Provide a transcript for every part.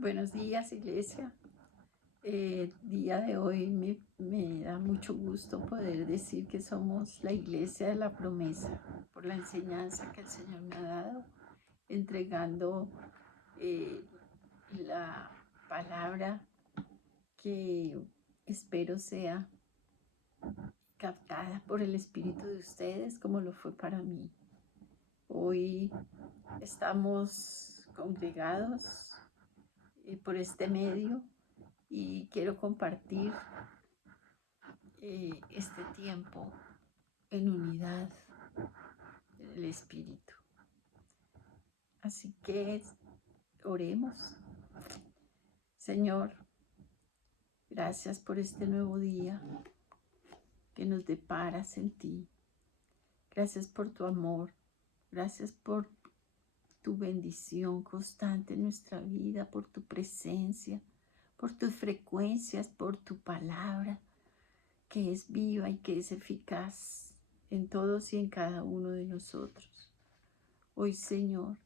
Buenos días, iglesia. Día de hoy me da mucho gusto poder decir que somos la iglesia de la promesa por la enseñanza que el Señor me ha dado, entregando eh, la palabra que espero sea captada por el Espíritu de ustedes como lo fue para mí. Hoy estamos congregados por este medio y quiero compartir este tiempo en unidad en el Espíritu. Así que oremos. Señor, gracias por este nuevo día que nos deparas en ti. Gracias por tu amor. Gracias por tu bendición constante en nuestra vida, por tu presencia, por tus frecuencias, por tu palabra, que es viva y que es eficaz en todos y en cada uno de nosotros. Hoy, Señor,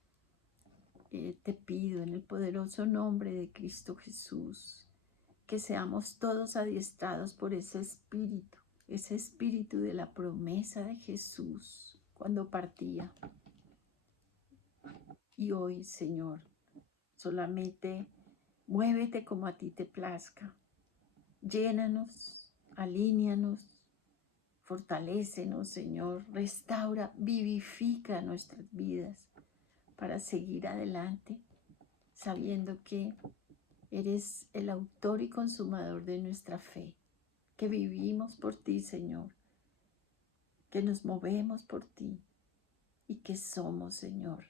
te pido en el poderoso nombre de Cristo Jesús, que seamos todos adiestrados por ese espíritu de la promesa de Jesús cuando partía. Y hoy, Señor, solamente muévete como a ti te plazca. Llénanos, alíñanos, fortalécenos, Señor, restaura, vivifica nuestras vidas para seguir adelante, sabiendo que eres el autor y consumador de nuestra fe, que vivimos por ti, Señor, que nos movemos por ti y que somos, Señor,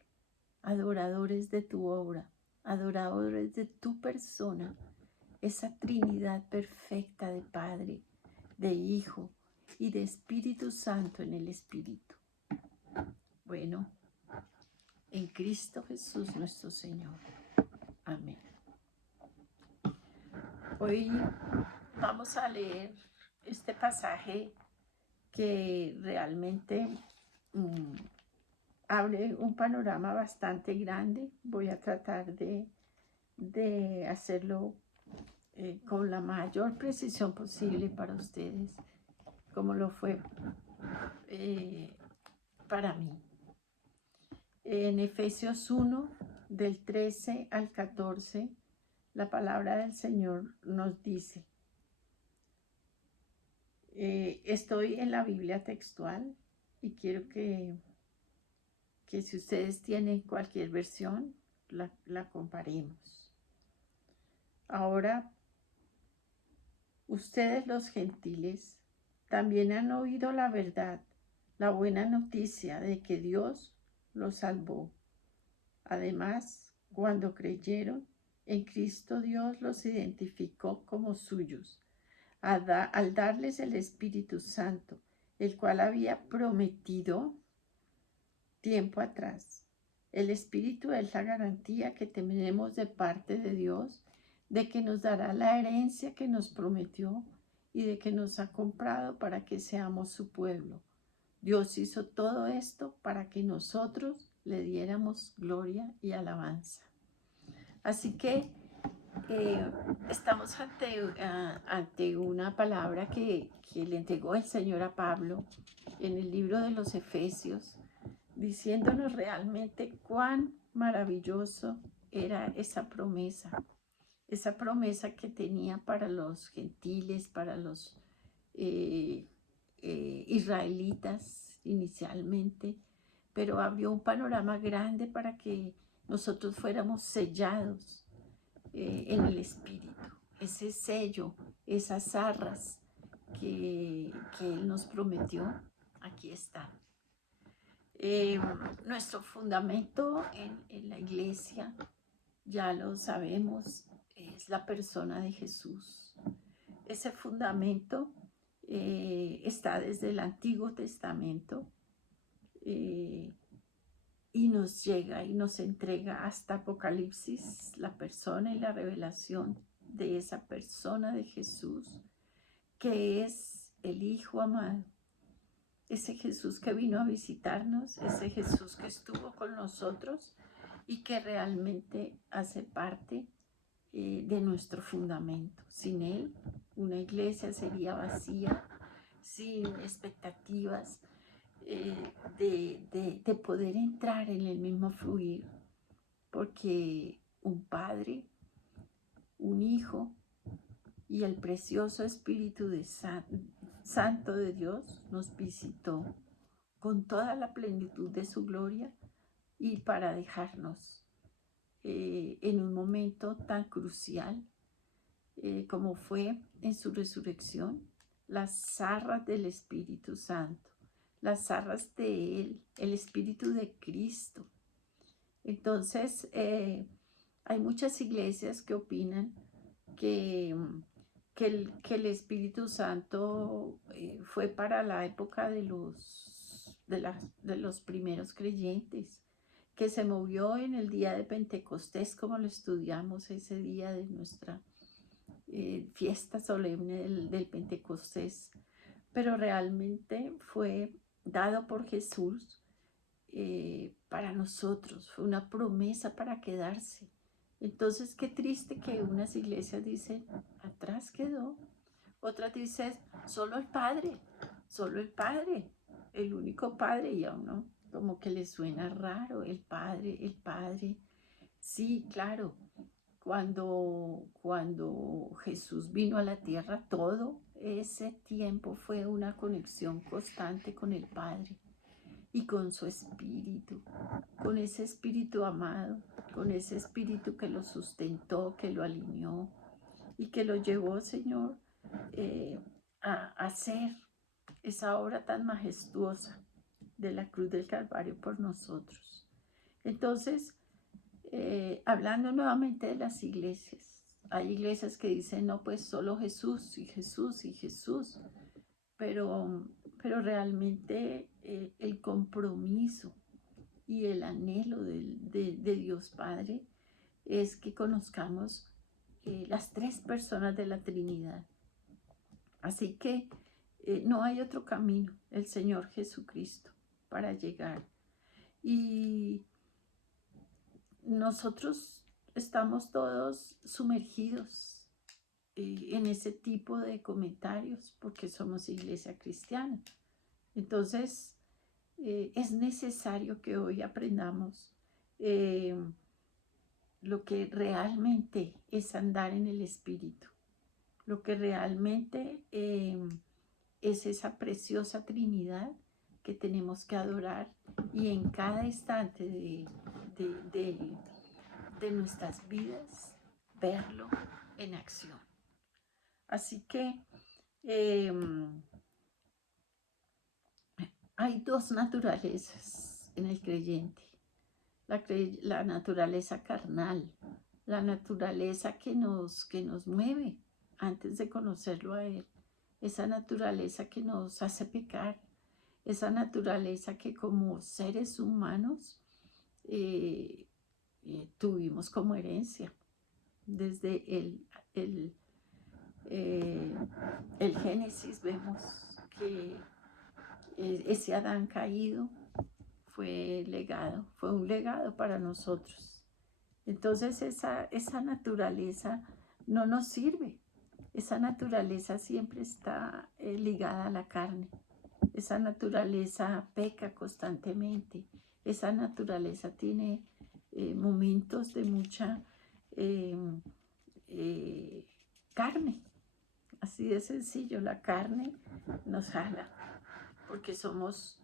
adoradores de tu obra, adoradores de tu persona, esa Trinidad perfecta de Padre, de Hijo y de Espíritu Santo en el Espíritu. Bueno, en Cristo Jesús nuestro Señor. Amén. Hoy vamos a leer este pasaje que realmente abre un panorama bastante grande. Voy a tratar de hacerlo con la mayor precisión posible para ustedes, como lo fue para mí. En Efesios 1, del 13 al 14, la palabra del Señor nos dice, estoy en la Biblia textual y quiero que si ustedes tienen cualquier versión, la comparemos. Ahora, ustedes los gentiles también han oído la verdad, la buena noticia de que Dios los salvó. Además, cuando creyeron en Cristo, Dios los identificó como suyos, al darles el Espíritu Santo, el cual había prometido tiempo atrás. El Espíritu es la garantía que tenemos de parte de Dios de que nos dará la herencia que nos prometió y de que nos ha comprado para que seamos su pueblo. Dios hizo todo esto para que nosotros le diéramos gloria y alabanza. Así que estamos ante una palabra que le entregó el Señor a Pablo en el libro de los Efesios, diciéndonos realmente cuán maravilloso era esa promesa que tenía para los gentiles, para los israelitas inicialmente, pero abrió un panorama grande para que nosotros fuéramos sellados en el Espíritu. Ese sello, esas arras que Él nos prometió, aquí están. Nuestro fundamento en la iglesia, ya lo sabemos, es la persona de Jesús. Ese fundamento está desde el Antiguo Testamento y nos llega y nos entrega hasta Apocalipsis la persona y la revelación de esa persona de Jesús, que es el Hijo amado. Ese Jesús que vino a visitarnos, ese Jesús que estuvo con nosotros y que realmente hace parte de nuestro fundamento. Sin Él, una iglesia sería vacía, sin expectativas de poder entrar en el mismo fluir, porque un Padre, un Hijo y el precioso Espíritu Santo de Dios nos visitó con toda la plenitud de su gloria y para dejarnos en un momento tan crucial como fue en su resurrección, las arras del Espíritu Santo, las arras de Él, el Espíritu de Cristo. Entonces, hay muchas iglesias que opinan que, que el Espíritu Santo fue para la época de los primeros creyentes, que se movió en el día de Pentecostés, como lo estudiamos ese día de nuestra fiesta solemne del Pentecostés, pero realmente fue dado por Jesús para nosotros, fue una promesa para quedarse. Entonces, qué triste que unas iglesias dicen, atrás quedó, otras dicen, solo el Padre, el único Padre, y a uno como que le suena raro, el Padre. Sí, claro, cuando Jesús vino a la tierra, todo ese tiempo fue una conexión constante con el Padre y con su espíritu, con ese espíritu amado, con ese espíritu que lo sustentó, que lo alineó y que lo llevó, Señor, a hacer esa obra tan majestuosa de la cruz del Calvario por nosotros. Entonces, hablando nuevamente de las iglesias, hay iglesias que dicen, no, pues solo Jesús y Jesús y Jesús, pero realmente el compromiso y el anhelo de Dios Padre es que conozcamos las tres personas de la Trinidad. Así que no hay otro camino, el Señor Jesucristo, para llegar. Y nosotros estamos todos sumergidos en ese tipo de comentarios porque somos iglesia cristiana. Entonces, es necesario que hoy aprendamos lo que realmente es andar en el Espíritu, lo que realmente es esa preciosa Trinidad que tenemos que adorar y en cada instante de nuestras vidas verlo en acción. Así que hay dos naturalezas en el creyente. La naturaleza carnal, la naturaleza que nos mueve antes de conocerlo a Él, esa naturaleza que nos hace pecar, esa naturaleza que como seres humanos tuvimos como herencia desde el Génesis. Vemos que ese Adán caído fue un legado para nosotros. Entonces esa naturaleza no nos sirve. Esa naturaleza siempre está ligada a la carne. Esa naturaleza peca constantemente. Esa naturaleza tiene momentos de mucha carne. Así de sencillo, la carne nos jala porque somos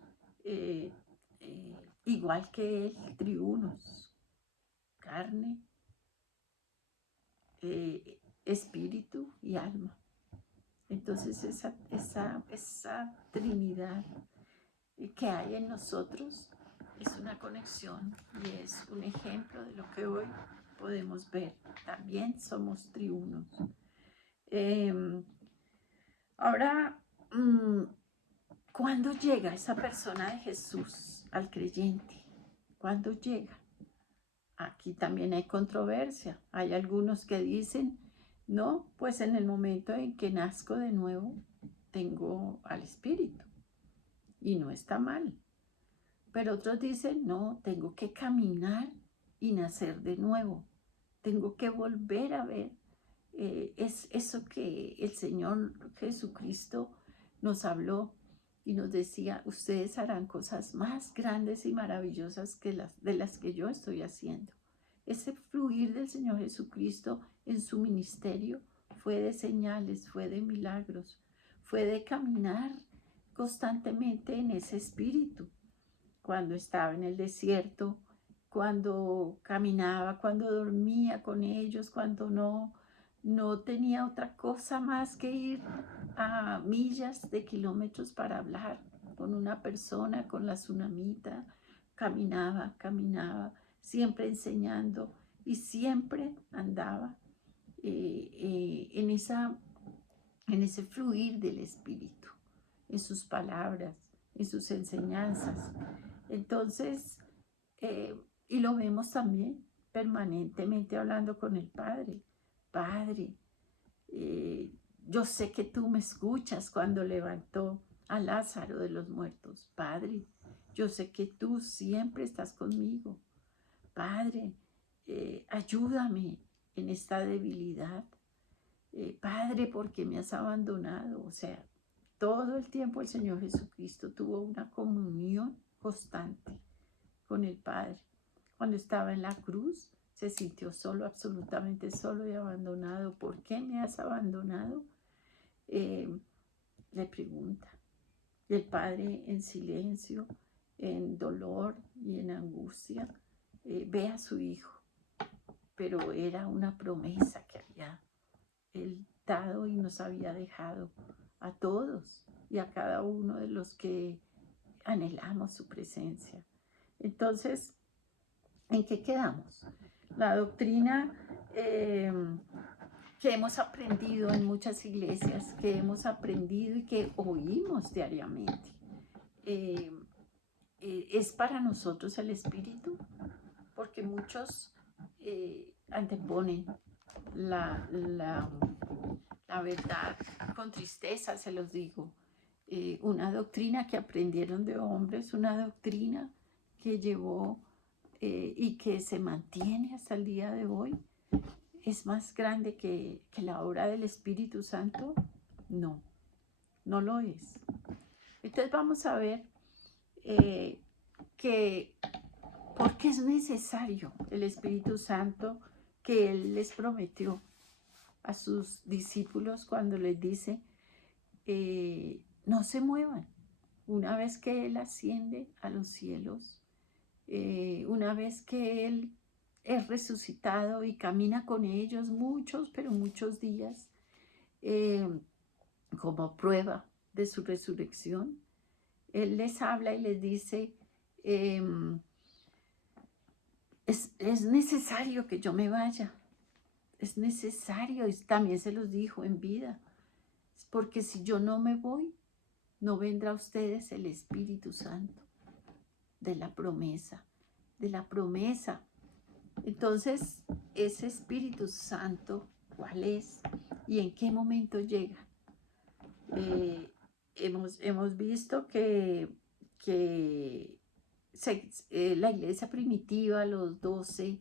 igual que Él, triunos, carne, espíritu y alma. Entonces esa Trinidad que hay en nosotros es una conexión y es un ejemplo de lo que hoy podemos ver. También somos triunos. Ahora, ¿cuándo llega esa persona de Jesús al creyente? ¿Cuándo llega? Aquí también hay controversia. Hay algunos que dicen, no, pues en el momento en que nazco de nuevo, tengo al Espíritu. Y no está mal. Pero otros dicen, no, tengo que caminar y nacer de nuevo. tengo que volver a ver. Es eso que el Señor Jesucristo nos habló y nos decía, ustedes harán cosas más grandes y maravillosas que de las que yo estoy haciendo. Ese fluir del Señor Jesucristo en su ministerio fue de señales, fue de milagros, fue de caminar constantemente en ese espíritu. Cuando estaba en el desierto, cuando caminaba, cuando dormía con ellos, cuando no tenía otra cosa más que ir a millas de kilómetros para hablar con una persona, con la tsunamita, caminaba, siempre enseñando y siempre andaba en ese fluir del Espíritu, en sus palabras, en sus enseñanzas. Entonces, y lo vemos también permanentemente hablando con el Padre. Padre, yo sé que tú me escuchas cuando levantó a Lázaro de los muertos. Padre, yo sé que tú siempre estás conmigo. Padre, ayúdame en esta debilidad. Padre, porque me has abandonado. O sea, todo el tiempo el Señor Jesucristo tuvo una comunión constante con el Padre. Cuando estaba en la cruz, se sintió solo, absolutamente solo y abandonado. ¿Por qué me has abandonado? Le pregunta. Y el Padre en silencio, en dolor y en angustia, ve a su Hijo. Pero era una promesa que había Él dado y nos había dejado a todos y a cada uno de los que anhelamos su presencia. Entonces, ¿en qué quedamos? La doctrina que hemos aprendido en muchas iglesias, que hemos aprendido y que oímos diariamente, es para nosotros el Espíritu, porque muchos anteponen la verdad con tristeza, se los digo. Una doctrina que aprendieron de hombres, una doctrina que llevó y que se mantiene hasta el día de hoy, ¿es más grande que la obra del Espíritu Santo? No, no lo es. Entonces vamos a ver que porque es necesario el Espíritu Santo que Él les prometió a sus discípulos cuando les dice, no se muevan. Una vez que Él asciende a los cielos, una vez que Él es resucitado y camina con ellos muchos, pero muchos días, como prueba de su resurrección, Él les habla y les dice, es necesario que yo me vaya, es necesario, y también se los dijo en vida, porque si yo no me voy, no vendrá a ustedes el Espíritu Santo de la promesa, de la promesa. Entonces, ese Espíritu Santo, ¿cuál es? ¿Y en qué momento llega? Hemos visto que la iglesia primitiva, los 12,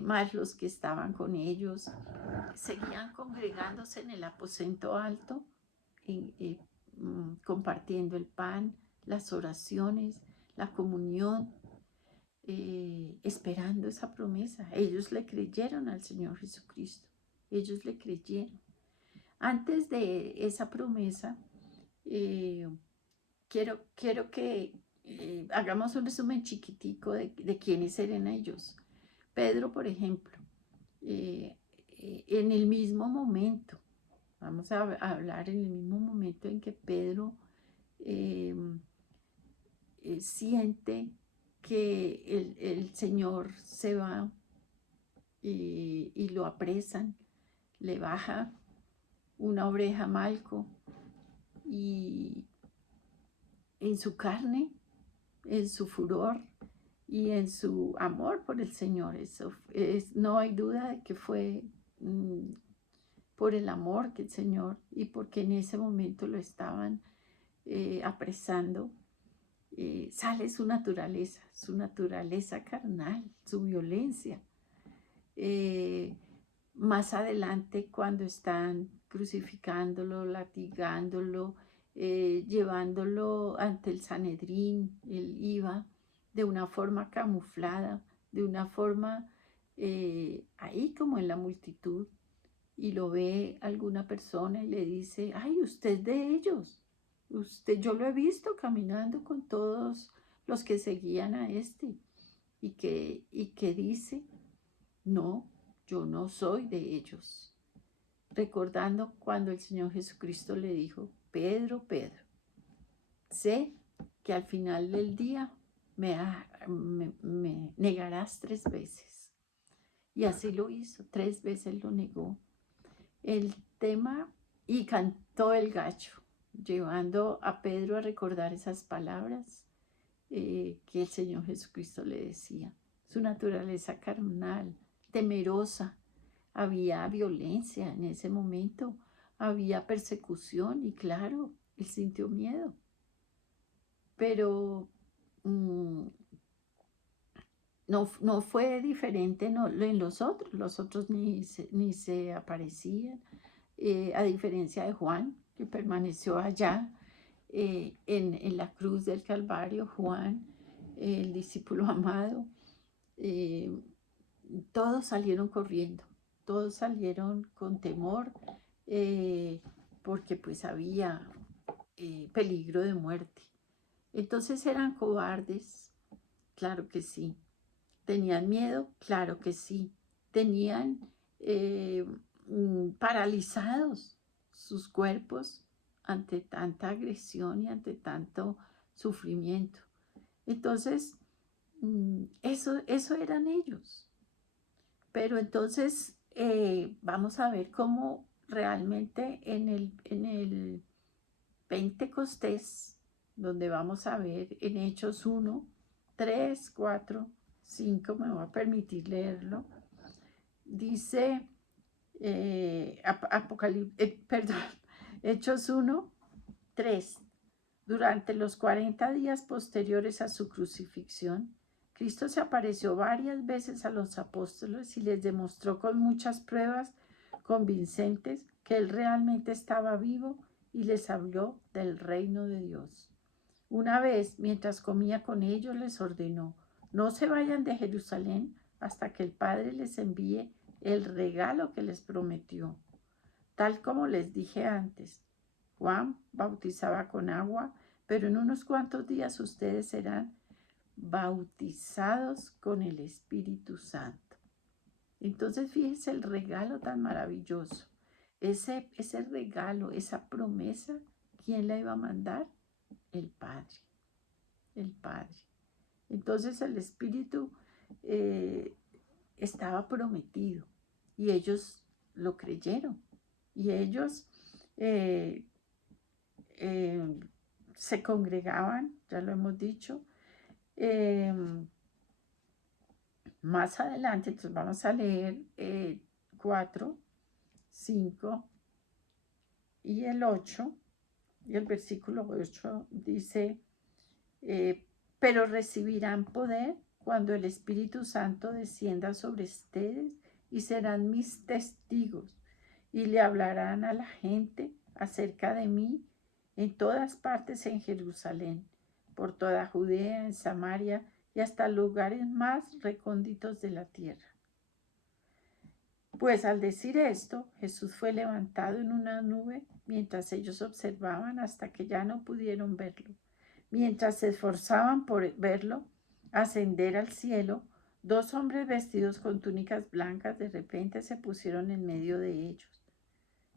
más los que estaban con ellos, seguían congregándose en el aposento alto, compartiendo el pan, las oraciones, la comunión, esperando esa promesa. Ellos le creyeron al Señor Jesucristo, ellos le creyeron. Antes de esa promesa, quiero que hagamos un resumen chiquitico de quiénes eran ellos. Pedro, por ejemplo, en el mismo momento, vamos a hablar en el mismo momento en que Pedro siente que el Señor se va y lo apresan, le baja una oreja a Malco y en su carne, en su furor y en su amor por el Señor, no hay duda de que fue por el amor que el Señor y porque en ese momento lo estaban apresando, sale su naturaleza carnal, su violencia. Eh, Más adelante, cuando están crucificándolo, latigándolo, llevándolo ante el Sanedrín, él iba de una forma camuflada, de una forma ahí como en la multitud, y lo ve alguna persona y le dice, ay, usted es de ellos, usted, yo lo he visto caminando con todos los que seguían a este, y que dice, no, yo no soy de ellos. Recordando cuando el Señor Jesucristo le dijo, Pedro, Pedro, sé que al final del día me negarás 3 veces. Y así lo hizo, 3 veces lo negó. El tema, y cantó el gallo, llevando a Pedro a recordar esas palabras que el Señor Jesucristo le decía. Su naturaleza carnal, temerosa, había violencia en ese momento, había persecución y claro, él sintió miedo. Pero no fue diferente en los otros ni se aparecían, a diferencia de Juan, que permaneció allá en la cruz del Calvario. Juan, el discípulo amado, eh, todos salieron corriendo, todos salieron con temor, eh, porque pues había peligro de muerte. Entonces eran cobardes, claro que sí. ¿Tenían miedo? Claro que sí. Tenían eh, paralizados sus cuerpos ante tanta agresión y ante tanto sufrimiento. Entonces, eso eran ellos. Pero entonces vamos a ver cómo realmente en el Pentecostés, donde vamos a ver en Hechos 1, 3, 4, 5, me voy a permitir leerlo, dice perdón, Hechos 1, 3. Durante los 40 días posteriores a su crucifixión, Cristo se apareció varias veces a los apóstoles y les demostró con muchas pruebas convincentes que Él realmente estaba vivo y les habló del reino de Dios. Una vez, mientras comía con ellos, les ordenó, no se vayan de Jerusalén hasta que el Padre les envíe el regalo que les prometió. Tal como les dije antes, Juan bautizaba con agua, pero en unos cuantos días ustedes serán bautizados con el Espíritu Santo. Entonces fíjense el regalo tan maravilloso. Ese regalo, esa promesa, ¿quién la iba a mandar? El Padre. El Padre. Entonces el Espíritu estaba prometido y ellos lo creyeron. Y ellos se congregaban, ya lo hemos dicho. Más adelante, entonces vamos a leer 4, 5 y el 8. Y el versículo 8 dice, pero recibirán poder cuando el Espíritu Santo descienda sobre ustedes y serán mis testigos y le hablarán a la gente acerca de mí en todas partes en Jerusalén, por toda Judea, en Samaria y hasta lugares más recónditos de la tierra. Pues al decir esto, Jesús fue levantado en una nube mientras ellos observaban hasta que ya no pudieron verlo. Mientras se esforzaban por verlo ascender al cielo, 2 hombres vestidos con túnicas blancas de repente se pusieron en medio de ellos.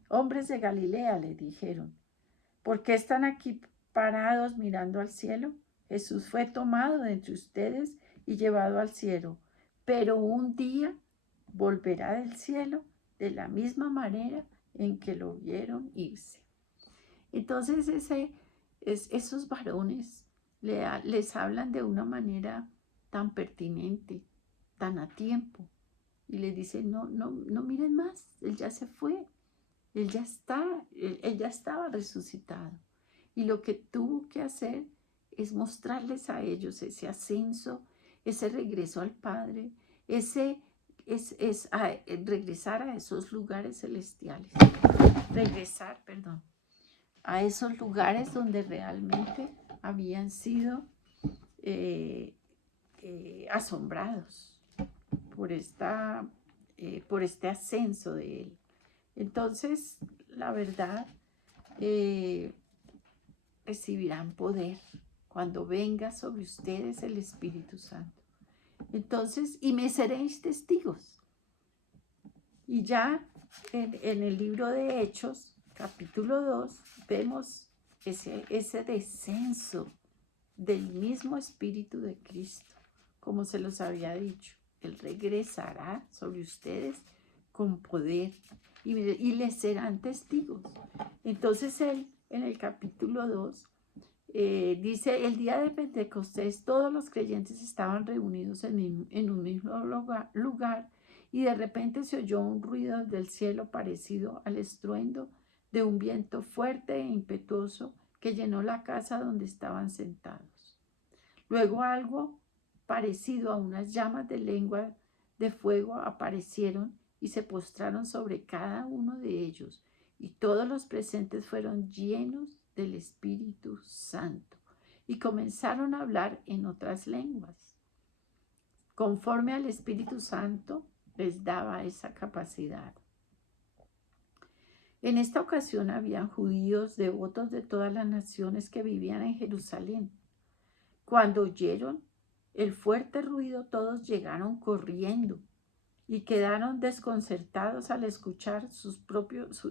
Hombres de Galilea, le dijeron, ¿por qué están aquí parados mirando al cielo? Jesús fue tomado de entre ustedes y llevado al cielo, pero un día volverá del cielo de la misma manera en que lo vieron irse. Entonces esos varones les hablan de una manera tan pertinente, tan a tiempo, y les dicen, no miren más, Él ya se fue, Él ya estaba resucitado. Y lo que tuvo que hacer es mostrarles a ellos ese ascenso, ese regreso al Padre, ese regresar a esos lugares celestiales, regresar, perdón, a esos lugares donde realmente habían sido eh, asombrados por, por este ascenso de él. Entonces, la verdad, recibirán poder cuando venga sobre ustedes el Espíritu Santo. Entonces, y me seréis testigos. Y ya en el libro de Hechos, capítulo 2, vemos ese descenso del mismo Espíritu de Cristo, como se los había dicho. Él regresará sobre ustedes con poder y les serán testigos. Entonces él, en el capítulo 2, dice, el día de Pentecostés todos los creyentes estaban reunidos en un mismo lugar y de repente se oyó un ruido del cielo parecido al estruendo de un viento fuerte e impetuoso que llenó la casa donde estaban sentados. Luego algo parecido a unas llamas de lengua de fuego aparecieron y se postraron sobre cada uno de ellos, y todos los presentes fueron llenos del Espíritu Santo y comenzaron a hablar en otras lenguas, conforme al Espíritu Santo les daba esa capacidad. En esta ocasión habían judíos devotos de todas las naciones que vivían en Jerusalén. Cuando oyeron el fuerte ruido, todos llegaron corriendo y quedaron desconcertados al escuchar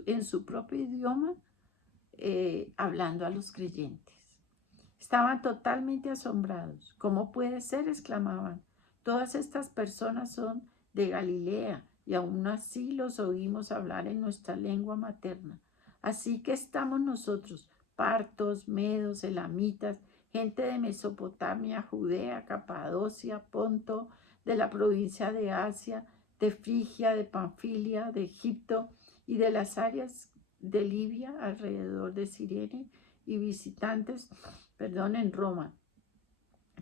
en su propio idioma hablando a los creyentes. Estaban totalmente asombrados. ¿Cómo puede ser?, exclamaban. Todas estas personas son de Galilea y aún así los oímos hablar en nuestra lengua materna. Así que estamos nosotros, partos, medos, elamitas, gente de Mesopotamia, Judea, Capadocia, Ponto, de la provincia de Asia, de Frigia, de Panfilia, de Egipto y de las áreas de Libia alrededor de Cirene y visitantes, en Roma,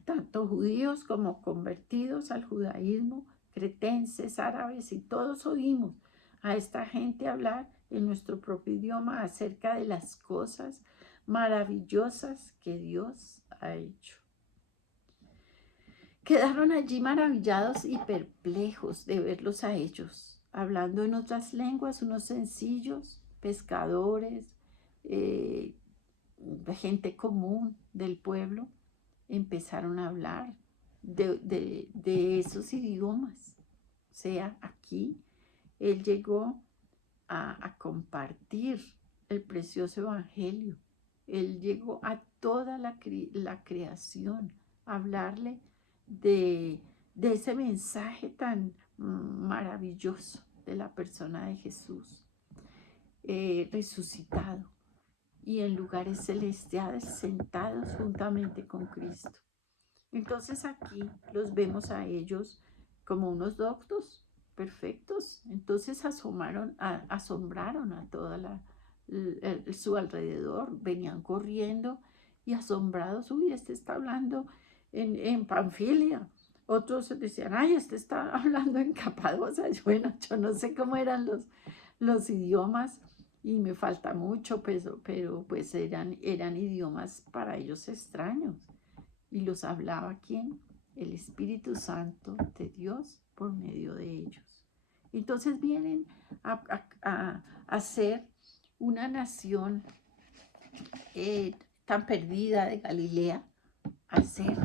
tanto judíos como convertidos al judaísmo, cretenses, árabes, y todos oímos a esta gente hablar en nuestro propio idioma acerca de las cosas maravillosas que Dios ha hecho. Quedaron allí maravillados y perplejos de verlos a ellos, hablando en otras lenguas, unos sencillos pescadores, gente común del pueblo, empezaron a hablar de esos idiomas. O sea, aquí él llegó a compartir el precioso evangelio. Él llegó a toda la creación a hablarle de ese mensaje tan maravilloso de la persona de Jesús resucitado y en lugares celestiales sentados juntamente con Cristo. Entonces aquí los vemos a ellos como unos doctos perfectos. Entonces asombraron a toda su alrededor. Venían corriendo y asombrados. Uy, este está hablando en Panfilia. Otros decían, ay, este está hablando en Capadocia. Bueno, yo no sé cómo eran los idiomas y me falta mucho, pero pues eran idiomas para ellos extraños. Y los hablaba ¿quién? El Espíritu Santo de Dios por medio de ellos. Entonces vienen a ser una nación tan perdida de Galilea, a ser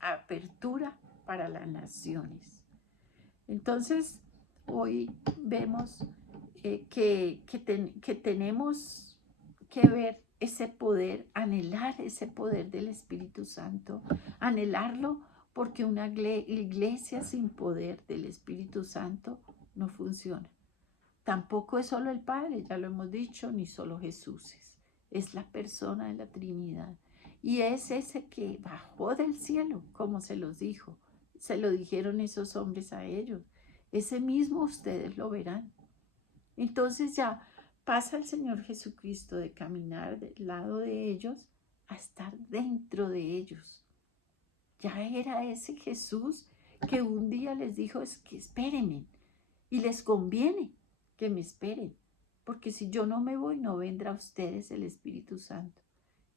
apertura para las naciones. Entonces hoy vemos que tenemos que ver ese poder, anhelar ese poder del Espíritu Santo, anhelarlo, porque una iglesia sin poder del Espíritu Santo no funciona. Tampoco es solo el Padre, ya lo hemos dicho, ni solo Jesús, es la persona de la Trinidad. Y es ese que bajó del cielo, como se los dijo, se lo dijeron esos hombres a ellos. Ese mismo ustedes lo verán. Entonces ya pasa el Señor Jesucristo de caminar del lado de ellos a estar dentro de ellos. Ya era ese Jesús que un día les dijo, es que espérenme, y les conviene que me esperen, porque si yo no me voy, no vendrá a ustedes el Espíritu Santo.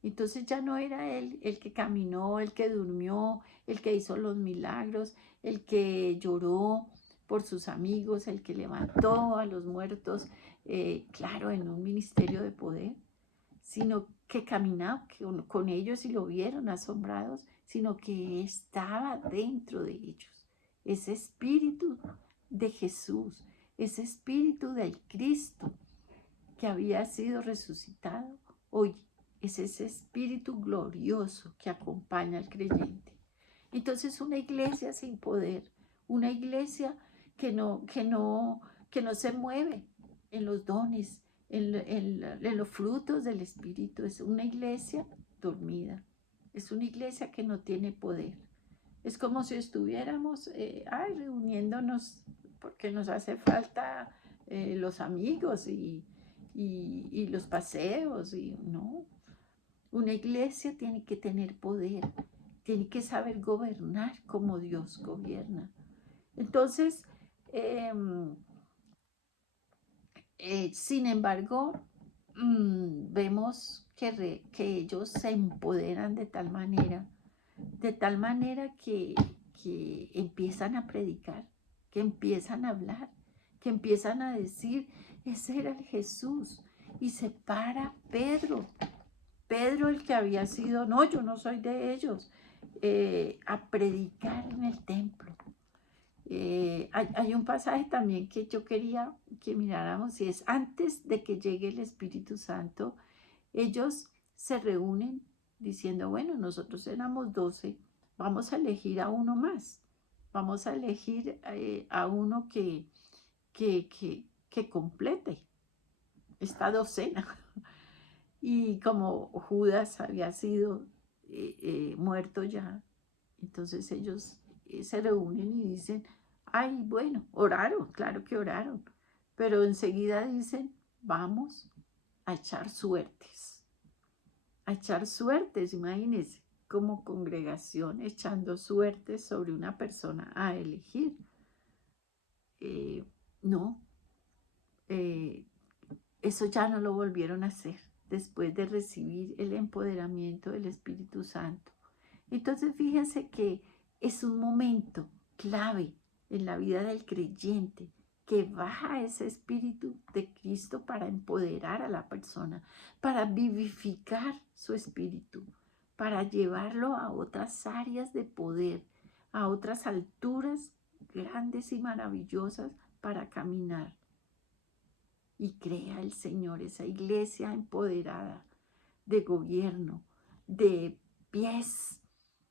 Entonces ya no era él el que caminó, el que durmió, el que hizo los milagros, el que lloró por sus amigos, el que levantó a los muertos, claro, en un ministerio de poder, sino que caminaba con ellos y lo vieron asombrados, sino que estaba dentro de ellos. Ese espíritu de Jesús, ese espíritu del Cristo que había sido resucitado, hoy es ese espíritu glorioso que acompaña al creyente. Entonces una iglesia sin poder, una iglesia que no se mueve en los dones, en los frutos del Espíritu, es una iglesia dormida, es una iglesia que no tiene poder. Es como si estuviéramos reuniéndonos porque nos hace falta los amigos y los paseos, y no. Una iglesia tiene que tener poder, tiene que saber gobernar como Dios gobierna. Entonces, sin embargo, vemos que ellos se empoderan de tal manera que empiezan a predicar, que empiezan a hablar, que empiezan a decir, ese era el Jesús. Y se para Pedro, el que había sido, no, yo no soy de ellos, a predicar en el templo. Hay un pasaje también que yo quería que miráramos, y es antes de que llegue el Espíritu Santo, ellos se reúnen diciendo, bueno, nosotros éramos 12, vamos a elegir a uno más, vamos a elegir a uno que complete esta docena. Y como Judas había sido muerto ya, entonces ellos se reúnen y dicen, ay, bueno, oraron, claro que oraron, pero enseguida dicen, vamos a echar suertes. A echar suertes, imagínense, como congregación echando suertes sobre una persona a elegir. No, eso ya no lo volvieron a hacer después de recibir el empoderamiento del Espíritu Santo. Entonces fíjense que es un momento clave en la vida del creyente, que baja ese espíritu de Cristo para empoderar a la persona, para vivificar su espíritu, para llevarlo a otras áreas de poder, a otras alturas grandes y maravillosas para caminar. Y crea el Señor esa iglesia empoderada de gobierno, de pies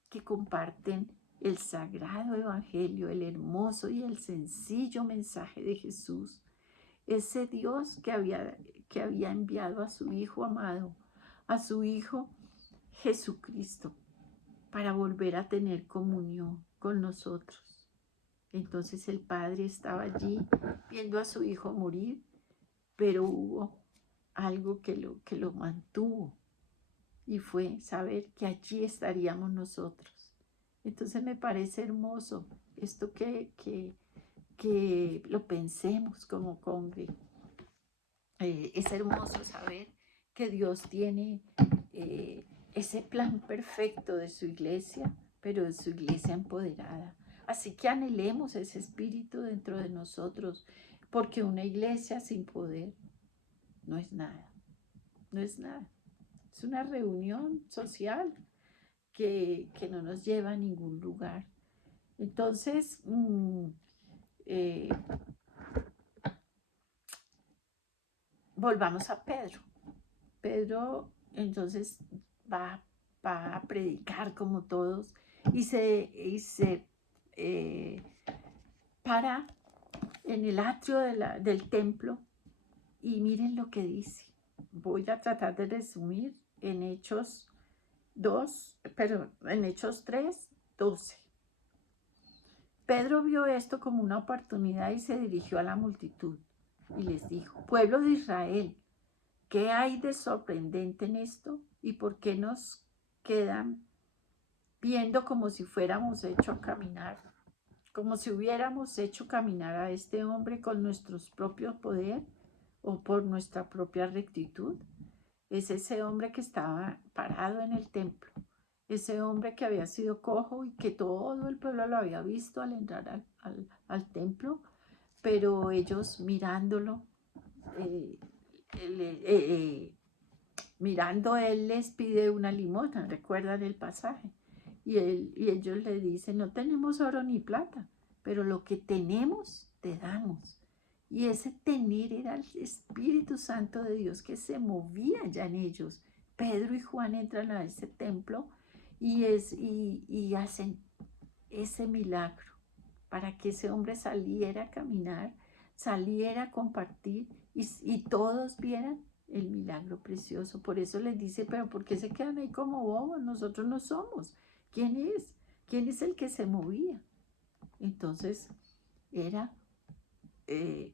que comparten el sagrado evangelio, el hermoso y el sencillo mensaje de Jesús. Ese Dios que había enviado a su Hijo amado, a su Hijo Jesucristo, para volver a tener comunión con nosotros. Entonces el Padre estaba allí viendo a su Hijo morir, pero hubo algo que lo mantuvo, y fue saber que allí estaríamos nosotros. Entonces me parece hermoso esto que lo pensemos como congre. Es hermoso saber que Dios tiene ese plan perfecto de su iglesia, pero de su iglesia empoderada. Así que anhelemos ese espíritu dentro de nosotros, porque una iglesia sin poder no es nada, no es nada. Es una reunión social que no nos lleva a ningún lugar. Entonces, volvamos a Pedro. Pedro entonces va a predicar como todos y se para en el atrio del templo, y miren lo que dice. Voy a tratar de resumir en Hechos 3, 12. Pedro vio esto como una oportunidad y se dirigió a la multitud y les dijo: pueblo de Israel, ¿qué hay de sorprendente en esto? ¿Y por qué nos quedan viendo como si fuéramos hechos a caminar como si hubiéramos hecho caminar a este hombre con nuestros propios poder o por nuestra propia rectitud. Es ese hombre que estaba parado en el templo, ese hombre que había sido cojo y que todo el pueblo lo había visto al entrar al templo, pero ellos mirándolo, eh, mirando, él les pide una limosna, recuerdan el pasaje, y ellos le dicen, no tenemos oro ni plata, pero lo que tenemos te damos. Y ese tener era el Espíritu Santo de Dios que se movía ya en ellos. Pedro y Juan entran a ese templo y hacen ese milagro para que ese hombre saliera a caminar, saliera a compartir y todos vieran el milagro precioso. Por eso les dice, pero ¿por qué se quedan ahí como bobos? Nosotros no somos. ¿Quién es? ¿Quién es el que se movía? Entonces era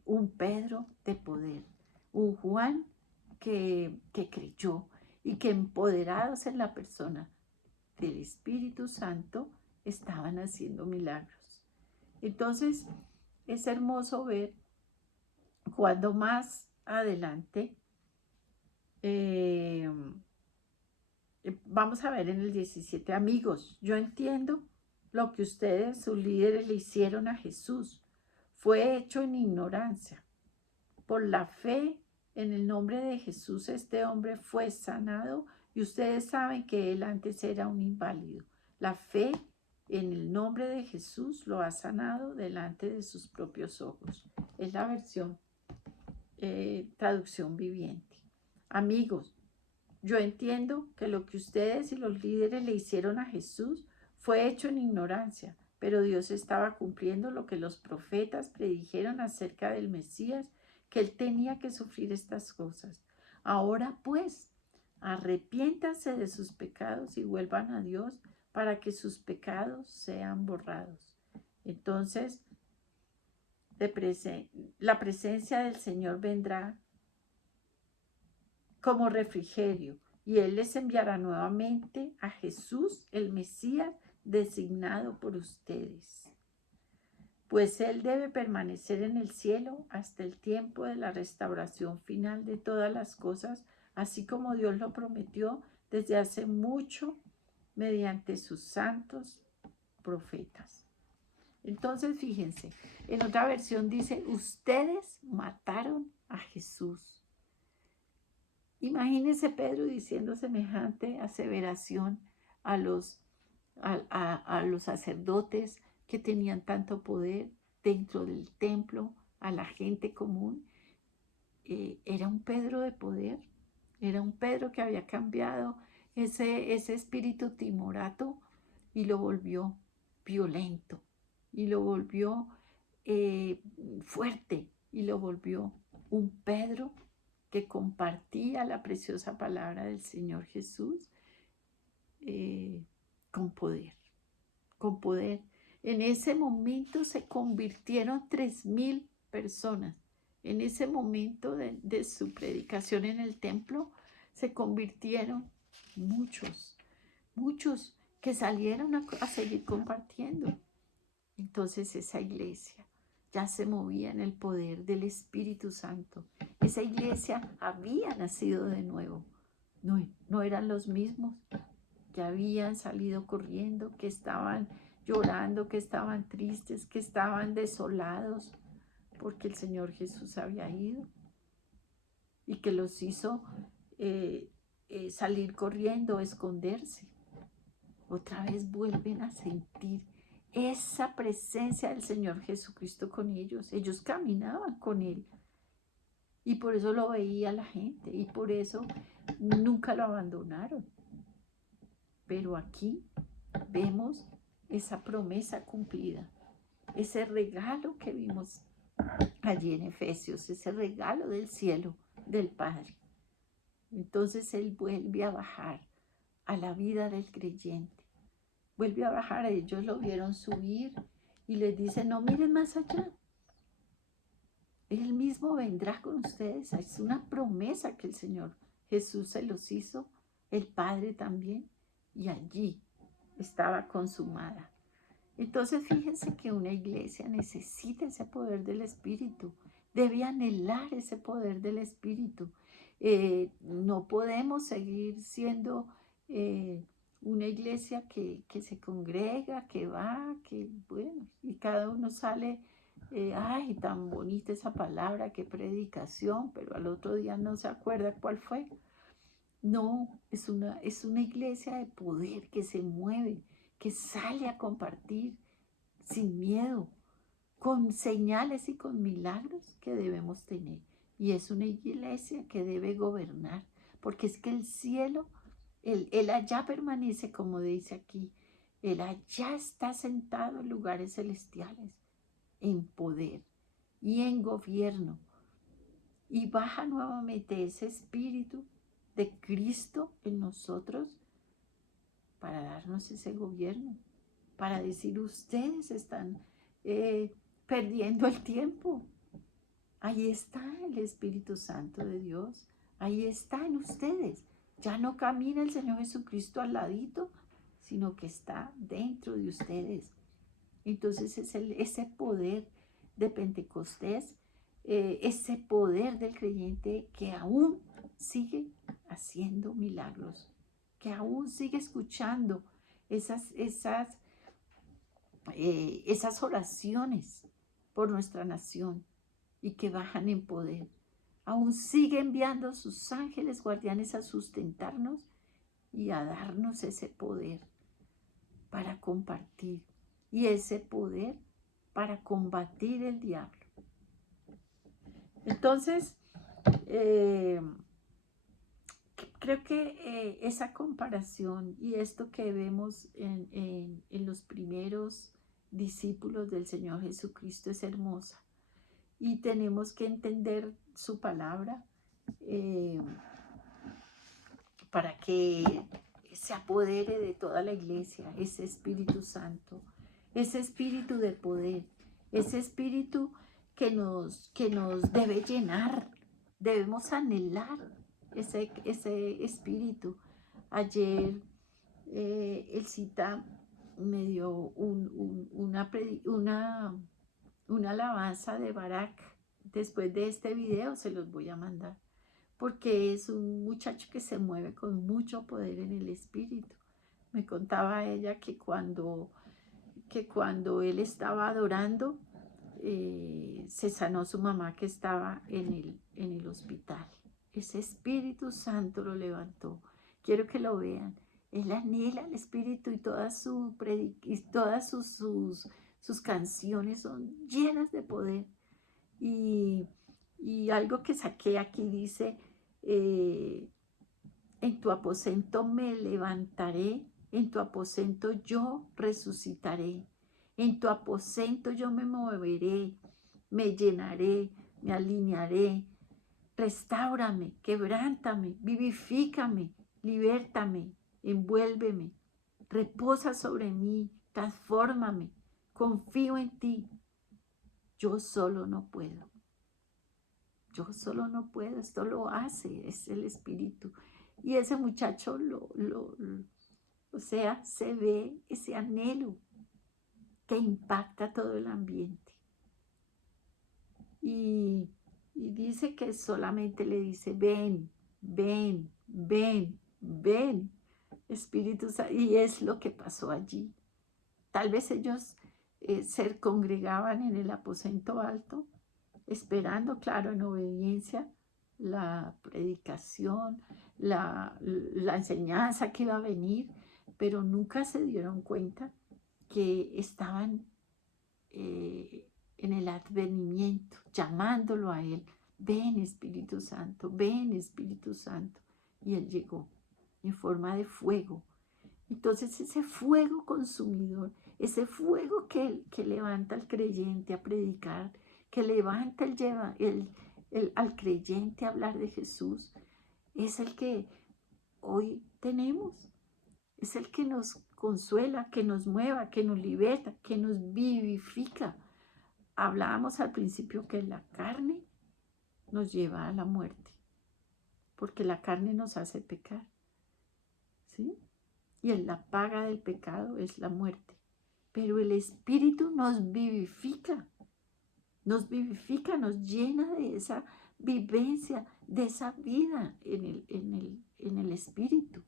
un Pedro de poder, un Juan que creyó y que empoderados en la persona del Espíritu Santo estaban haciendo milagros. Entonces es hermoso ver cuando más adelante, eh, vamos a ver en el 17, amigos, yo entiendo lo que ustedes, sus líderes, le hicieron a Jesús. Fue hecho en ignorancia. Por la fe en el nombre de Jesús, este hombre fue sanado y ustedes saben que él antes era un inválido. La fe en el nombre de Jesús lo ha sanado delante de sus propios ojos. Es la versión traducción viviente. Amigos, yo entiendo que lo que ustedes y los líderes le hicieron a Jesús fue hecho en ignorancia, pero Dios estaba cumpliendo lo que los profetas predijeron acerca del Mesías, que él tenía que sufrir estas cosas. Ahora pues, arrepiéntanse de sus pecados y vuelvan a Dios para que sus pecados sean borrados. Entonces, la presencia del Señor vendrá como refrigerio y Él les enviará nuevamente a Jesús, el Mesías, designado por ustedes. Pues Él debe permanecer en el cielo hasta el tiempo de la restauración final de todas las cosas, así como Dios lo prometió desde hace mucho mediante sus santos profetas. Entonces, fíjense, en otra versión dice, ustedes mataron a Jesús. Imagínense Pedro diciendo semejante aseveración a los sacerdotes que tenían tanto poder dentro del templo, a la gente común. Era un Pedro de poder, era un Pedro que había cambiado ese espíritu timorato y lo volvió violento, y lo volvió fuerte, y lo volvió un Pedro que compartía la preciosa palabra del Señor Jesús con poder, con poder. En ese momento se convirtieron 3,000 personas. En ese momento de su predicación en el templo, se convirtieron muchos que salieron a seguir compartiendo. Entonces esa iglesia ya se movía en el poder del Espíritu Santo. Esa iglesia había nacido de nuevo. No eran los mismos que habían salido corriendo, que estaban llorando, que estaban tristes, que estaban desolados, porque el Señor Jesús había ido y que los hizo salir corriendo, esconderse. Otra vez vuelven a sentir esa presencia del Señor Jesucristo con ellos. Ellos caminaban con Él. Y por eso lo veía la gente. Y por eso nunca lo abandonaron. Pero aquí vemos esa promesa cumplida. Ese regalo que vimos allí en Efesios. Ese regalo del cielo, del Padre. Entonces Él vuelve a bajar a la vida del creyente. Vuelve a bajar, ellos lo vieron subir y les dice, no miren más allá. Él mismo vendrá con ustedes. Es una promesa que el Señor Jesús se los hizo, el Padre también, y allí estaba consumada. Entonces fíjense que una iglesia necesita ese poder del Espíritu, debe anhelar ese poder del Espíritu. No podemos seguir siendo una iglesia que se congrega, que va, que bueno, y cada uno sale, ay, tan bonita esa palabra, qué predicación, pero al otro día no se acuerda cuál fue. No, es una iglesia de poder que se mueve, que sale a compartir sin miedo, con señales y con milagros que debemos tener. Y es una iglesia que debe gobernar, porque es que el cielo, él allá permanece, como dice aquí, él allá está sentado en lugares celestiales, en poder y en gobierno. Y baja nuevamente ese espíritu de Cristo en nosotros para darnos ese gobierno, para decir, ustedes están perdiendo el tiempo. Ahí está el Espíritu Santo de Dios, ahí está en ustedes. Ya no camina el Señor Jesucristo al ladito, sino que está dentro de ustedes. Entonces es ese poder de Pentecostés, ese poder del creyente que aún sigue haciendo milagros, que aún sigue escuchando esas oraciones por nuestra nación y que bajan en poder. Aún sigue enviando sus ángeles guardianes a sustentarnos y a darnos ese poder para compartir y ese poder para combatir el diablo. Entonces, creo que esa comparación y esto que vemos en los primeros discípulos del Señor Jesucristo es hermosa. Y tenemos que entender su palabra para que se apodere de toda la iglesia, ese Espíritu Santo, ese espíritu de poder, ese espíritu que nos debe llenar. Debemos anhelar ese espíritu. Ayer el cita me dio una alabanza de Barak. Después de este video se los voy a mandar, porque es un muchacho que se mueve con mucho poder en el espíritu. Me contaba ella que cuando él estaba adorando, se sanó su mamá que estaba en el hospital. Ese Espíritu Santo lo levantó. Quiero que lo vean. Él anhela el Espíritu y todas sus canciones son llenas de poder. Y algo que saqué aquí dice, en tu aposento me levantaré, en tu aposento yo resucitaré, en tu aposento yo me moveré, me llenaré, me alinearé, restáurame, quebrántame, vivifícame, libértame, envuélveme, reposa sobre mí, transfórmame, confío en ti. Yo solo no puedo. Yo solo no puedo, esto lo hace, es el Espíritu. Y ese muchacho o sea, se ve ese anhelo que impacta todo el ambiente. Y dice que solamente le dice, ven, ven, ven, ven, Espíritu Santo. Y es lo que pasó allí. Tal vez ellos se congregaban en el aposento alto, esperando, claro, en obediencia, la predicación, la enseñanza que iba a venir, pero nunca se dieron cuenta que estaban en el advenimiento, llamándolo a él. Ven Espíritu Santo, ven Espíritu Santo. Y él llegó en forma de fuego. Entonces ese fuego consumidor, ese fuego que levanta al creyente a predicar, que levanta al creyente a hablar de Jesús, es el que hoy tenemos. Es el que nos consuela, que nos mueva, que nos liberta, que nos vivifica. Hablábamos al principio que la carne nos lleva a la muerte, porque la carne nos hace pecar, ¿sí? Y la paga del pecado es la muerte. pero el Espíritu nos vivifica, nos llena de esa vivencia, de esa vida en el Espíritu.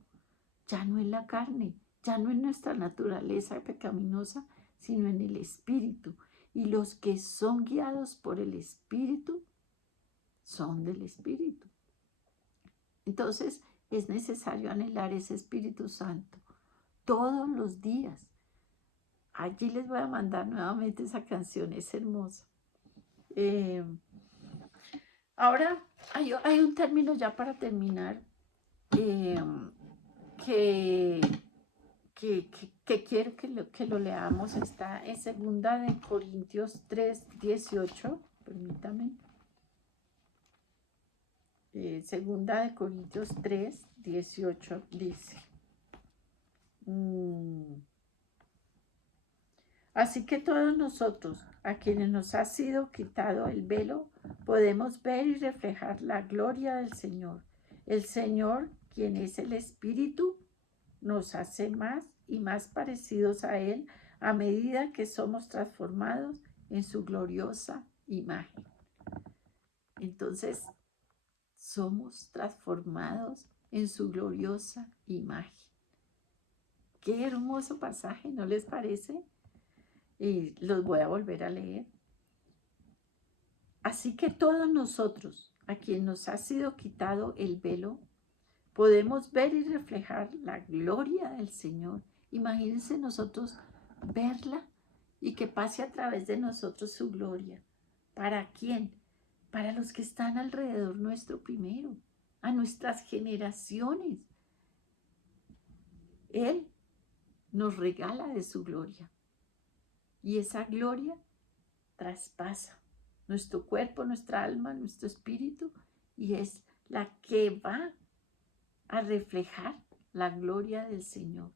Ya no en la carne, ya no en nuestra naturaleza pecaminosa, sino en el Espíritu. Y los que son guiados por el Espíritu son del Espíritu. Entonces es necesario anhelar ese Espíritu Santo todos los días. Allí les voy a mandar nuevamente esa canción, es hermosa. Ahora hay un término ya para terminar que quiero que lo leamos. Está en 2 Corintios 3:18. Permítame. 2 Corintios 3:18 dice: así que todos nosotros, a quienes nos ha sido quitado el velo, podemos ver y reflejar la gloria del Señor. El Señor, quien es el Espíritu, nos hace más y más parecidos a Él a medida que somos transformados en su gloriosa imagen. Entonces, somos transformados en su gloriosa imagen. Qué hermoso pasaje, ¿no les parece? Y los voy a volver a leer. Así que todos nosotros, a quien nos ha sido quitado el velo, podemos ver y reflejar la gloria del Señor. Imagínense nosotros verla y que pase a través de nosotros su gloria. ¿Para quién? Para los que están alrededor nuestro primero, a nuestras generaciones. Él nos regala de su gloria. Y esa gloria traspasa nuestro cuerpo, nuestra alma, nuestro espíritu, y es la que va a reflejar la gloria del Señor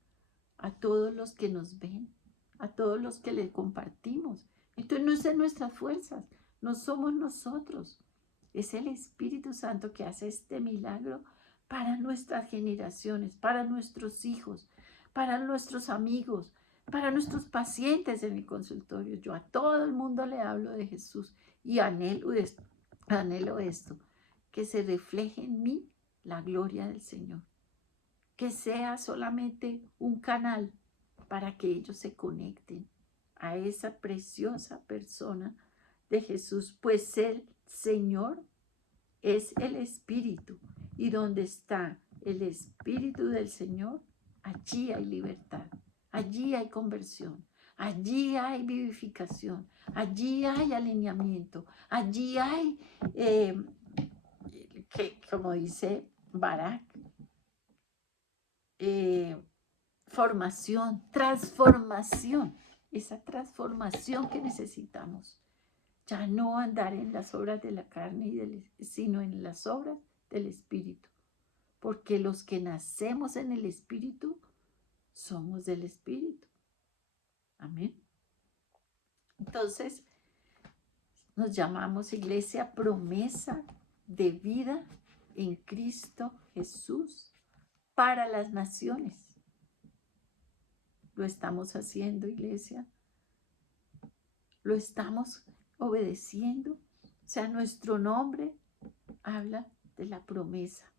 a todos los que nos ven, a todos los que le compartimos. Entonces no es en nuestras fuerzas, no somos nosotros, es el Espíritu Santo que hace este milagro para nuestras generaciones, para nuestros hijos, para nuestros amigos, para nuestros pacientes en el consultorio. Yo a todo el mundo le hablo de Jesús y anhelo esto, que se refleje en mí la gloria del Señor, que sea solamente un canal para que ellos se conecten a esa preciosa persona de Jesús, pues el Señor es el Espíritu, y donde está el Espíritu del Señor, allí hay libertad, allí hay conversión, allí hay vivificación, allí hay alineamiento, allí hay, como dice Barak, formación, transformación, esa transformación que necesitamos. Ya no andar en las obras de la carne, sino en las obras del Espíritu. Porque los que nacemos en el Espíritu, somos del Espíritu. Amén. Entonces, nos llamamos Iglesia Promesa de Vida en Cristo Jesús para las naciones. Lo estamos haciendo, iglesia. Lo estamos obedeciendo. O sea, nuestro nombre habla de la promesa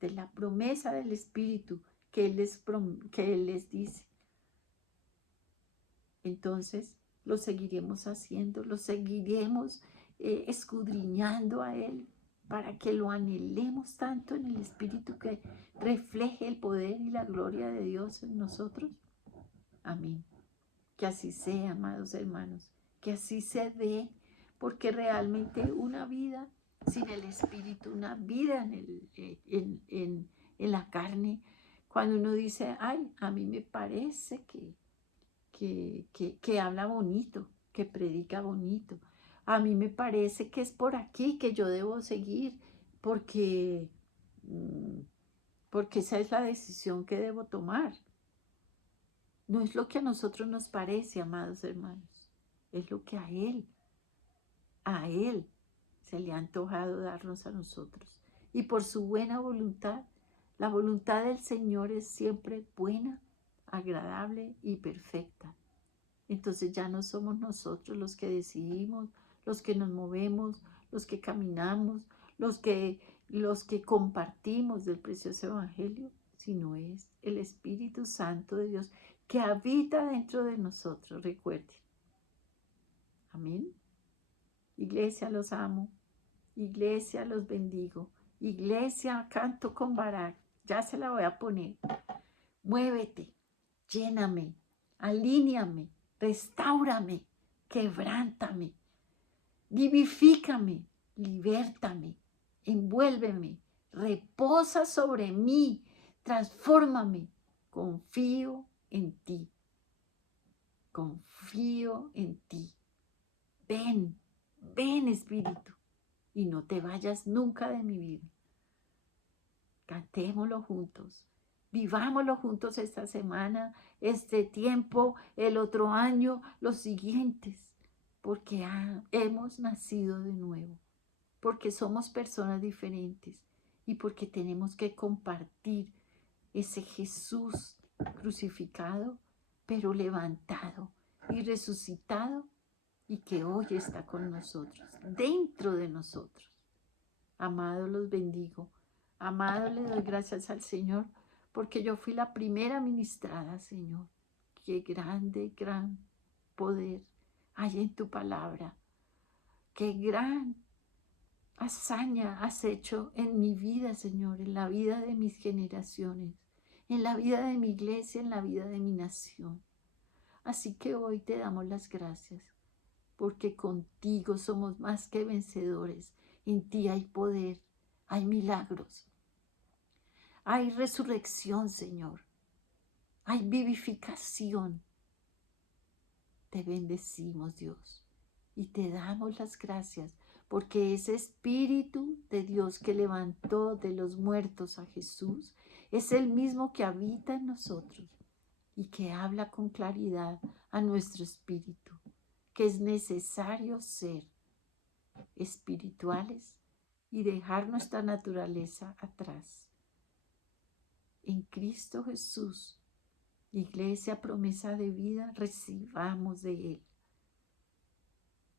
del Espíritu que Él les dice. Entonces, lo seguiremos haciendo, lo seguiremos escudriñando a Él para que lo anhelemos tanto en el Espíritu que refleje el poder y la gloria de Dios en nosotros. Amén. Que así sea, amados hermanos, que así se dé, porque realmente una vida sin el Espíritu, una vida en la carne, cuando uno dice, ay, a mí me parece que habla bonito, que predica bonito, a mí me parece que es por aquí que yo debo seguir, porque esa es la decisión que debo tomar. No es lo que a nosotros nos parece, amados hermanos, es lo que a Él se le ha antojado darnos a nosotros. Y por su buena voluntad, la voluntad del Señor es siempre buena, agradable y perfecta. Entonces ya no somos nosotros los que decidimos, los que nos movemos, los que caminamos, los que compartimos del precioso evangelio, sino es el Espíritu Santo de Dios que habita dentro de nosotros, recuerden. Amén. Iglesia, los amo. Iglesia, los bendigo. Iglesia, canto con Barak. Ya se la voy a poner. Muévete, lléname, alíñame, restáurame, quebrántame, vivifícame, libértame, envuélveme, reposa sobre mí, transfórmame. Confío en ti. Confío en ti. Ven, ven Espíritu, y no te vayas nunca de mi vida. Cantémoslo juntos, vivámoslo juntos esta semana, este tiempo, el otro año, los siguientes, porque hemos nacido de nuevo, porque somos personas diferentes y porque tenemos que compartir ese Jesús crucificado, pero levantado y resucitado, y que hoy está con nosotros, dentro de nosotros. Amado, los bendigo. Amado, le doy gracias al Señor, porque yo fui la primera ministrada, Señor. Qué grande, gran poder hay en tu palabra. Qué gran hazaña has hecho en mi vida, Señor, en la vida de mis generaciones, en la vida de mi iglesia, en la vida de mi nación. Así que hoy te damos las gracias, porque contigo somos más que vencedores. En ti hay poder, hay milagros, hay resurrección, Señor, hay vivificación. Te bendecimos, Dios, y te damos las gracias, porque ese Espíritu de Dios que levantó de los muertos a Jesús es el mismo que habita en nosotros y que habla con claridad a nuestro espíritu, que es necesario ser espirituales y dejar nuestra naturaleza atrás. En Cristo Jesús, Iglesia, promesa de vida, recibamos de Él.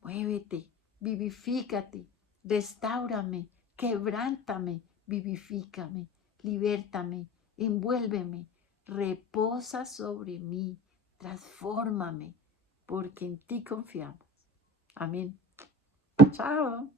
Muévete, vivifícate, restáurame, quebrántame, vivifícame, libértame, envuélveme, reposa sobre mí, transfórmame, porque en ti confiamos. Amén. Chao.